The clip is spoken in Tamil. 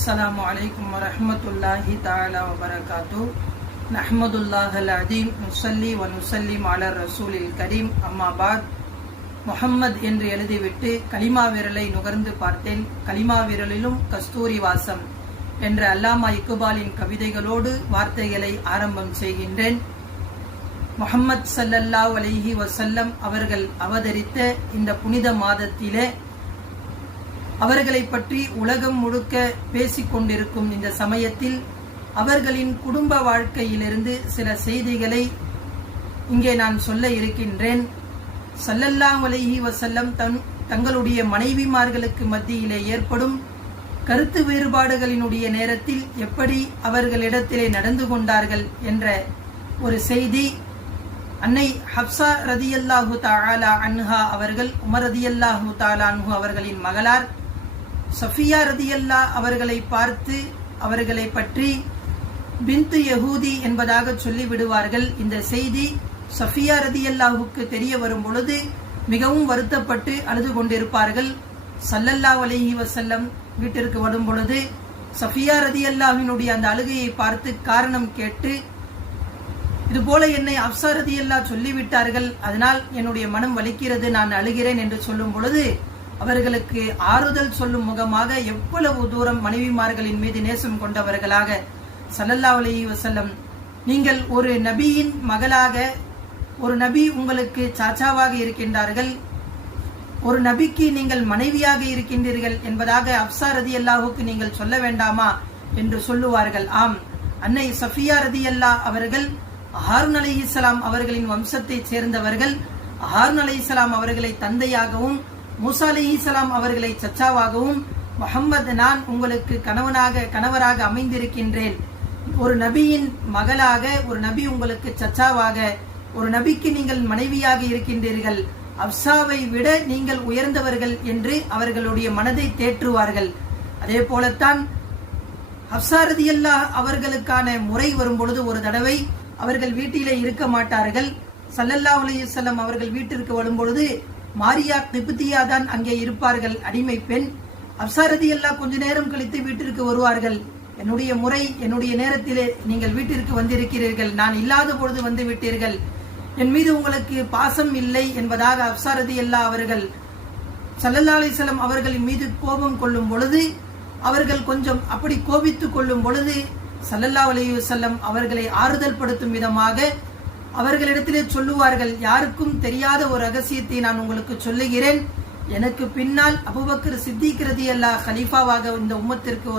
अस्सलामु अलैकुम वरहमतुल्लाहि ताला वबरकातुहू नहमदुल्लाहल अज़ीम नुसल्ली व नुसल्लिम अला रसूलिल करीम अम्मा बाद முஹம்மத் என்று எழுதிவிட்டு கலிமா விரலை நுகர்ந்து பார்த்தேன். கலிமா விரலிலும் கஸ்தூரி வாசம் என்ற அல்லாமா இக்பாலின் கவிதைகளோடு வார்த்தைகளை ஆரம்பம் செய்கின்றேன். முஹம்மத் ஸல்லல்லாஹு அலைஹி வஸல்லம் அவர்கள் அவதரித்த இந்த புனித மாதத்திலே அவர்களை பற்றி உலகம் முழுக்க பேசிக் கொண்டிருக்கும் இந்த சமயத்தில் அவர்களின் குடும்ப வாழ்க்கையிலிருந்து சில செய்திகளை இங்கே நான் சொல்ல இருக்கின்றேன். ஸல்லல்லாஹு அலைஹி வஸல்லம் தங்களுடைய மனைவிமார்களுக்கு மத்தியிலே ஏற்படும் கருத்து வேறுபாடுகளினுடைய நேரத்தில் எப்படி அவர்களிடத்திலே நடந்து கொண்டார்கள் என்ற ஒரு செய்தி. அன்னை ஹப்ஸா ரதியல்லாஹு தஆலா அன்ஹா அவர்கள் உமர் ரதியல்லாஹு தஆலா அன்ஹு அவர்களின் மகளார் சஃபியா ரதியல்லாஹ் அவர்களை பார்த்து அவர்களை பற்றி பின்த் யஹூதி என்பதாக சொல்லி விடுவார்கள். இந்த செய்தி சஃபியா ரதியல்லாஹுக்கு தெரிய வரும் பொழுது மிகவும் வருத்தப்பட்டு அழுது கொண்டிருப்பார்கள். ஸல்லல்லாஹு அலைஹி வஸல்லம் வீட்டிற்கு வரும் பொழுது சஃபியா ரதியல்லாஹினுடைய அந்த அழுகையை பார்த்து காரணம் கேட்டு, இதுபோல என்னை ஹப்ஸா ரதியல்லாஹ் சொல்லிவிட்டார்கள், அதனால் என்னுடைய மனம் வலிக்கிறது, நான் அழுகிறேன் என்று சொல்லும் பொழுது அவர்களுக்கு ஆறுதல் சொல்லும் முகமாக எவ்வளவு தூரம் மனைவிமார்களின் மீது நேசம் கொண்டவர்களாக ஸல்லல்லாஹு அலைஹி வஸல்லம், நீங்கள் ஒரு நபியின் மகளாக, ஒரு நபி உங்களுக்கு சாச்சாவாக இருக்கின்றார்கள், ஒரு நபிக்கு நீங்கள் மனைவியாக இருக்கின்றீர்கள் என்பதாக ஹப்ஸா ரதியல்லாஹுக்கு நீங்கள் சொல்ல வேண்டாமா என்று சொல்லுவார்கள். ஆம், அன்னை சஃபியா ரதியல்லாஹ் அவர்கள் ஹாரூன் அலைஹிஸ்ஸலாம் அவர்களின் வம்சத்தைச் சேர்ந்தவர்கள். ஹாரூன் அலைஹிஸ்ஸலாம் அவர்களை தந்தையாகவும், மூசா அலைஹிஸ்ஸலாம் அவர்களை சச்சாவாகவும், முஹம்மது நான் உங்களுக்கு கணவராக அமைந்திருக்கின்றேன், ஒரு நபியின் மகளாக, ஒரு நபி உங்களுக்கு சச்சாவாக, ஒரு நபிக்கு நீங்கள் மனைவியாக இருக்கின்றீர்கள், ஹப்ஸாவை விட நீங்கள் உயர்ந்தவர்கள் என்று அவர்களுடைய மனதை தேற்றுவார்கள். அதே போலத்தான் ஹப்ஸா ரதியல்லாஹ் அவர்களுக்கான முறை வரும் பொழுது ஒரு தடவை அவர்கள் வீட்டிலே இருக்க மாட்டார்கள். ஸல்லல்லாஹு அலைஹி வஸல்லம் அவர்கள் வீட்டிற்கு வரும் பொழுது மாரியா கிப்தியா தான் அங்கே இருப்பார்கள், அடிமை பெண். ஹப்ஸா ரதியல்லாஹ் கொஞ்ச நேரம் கழித்து வீட்டிற்கு வருவார்கள். என்னுடைய முறை, என்னுடைய நேரத்திலே நீங்கள் வீட்டிற்கு வந்திருக்கிறீர்கள், நான் இல்லாத பொழுது வந்து விட்டீர்கள், என் மீது உங்களுக்கு பாசம் இல்லை என்பதாக ஹப்ஸா ரதியல்லாஹ் அவர்கள் ஸல்லல்லாஹு அலைஹி வஸல்லம் அவர்களின் மீது கோபம் கொள்ளும் பொழுது, அவர்கள் கொஞ்சம் அப்படி கோபித்துக் கொள்ளும் பொழுது ஸல்லல்லாஹு அலைஹி வஸல்லம் அவர்களை ஆறுதல் படுத்தும் விதமாக அவர்களிடத்திலே சொல்லுவார்கள், யாருக்கும் தெரியாத ஒரு ரகசியத்தை நான் உங்களுக்கு சொல்லுகிறேன், எனக்கு பின்னால் அபூபக்கர் சித்திக் ரதியல்லாஹ் கலீஃபாவாக இந்த உம்மத்திற்கு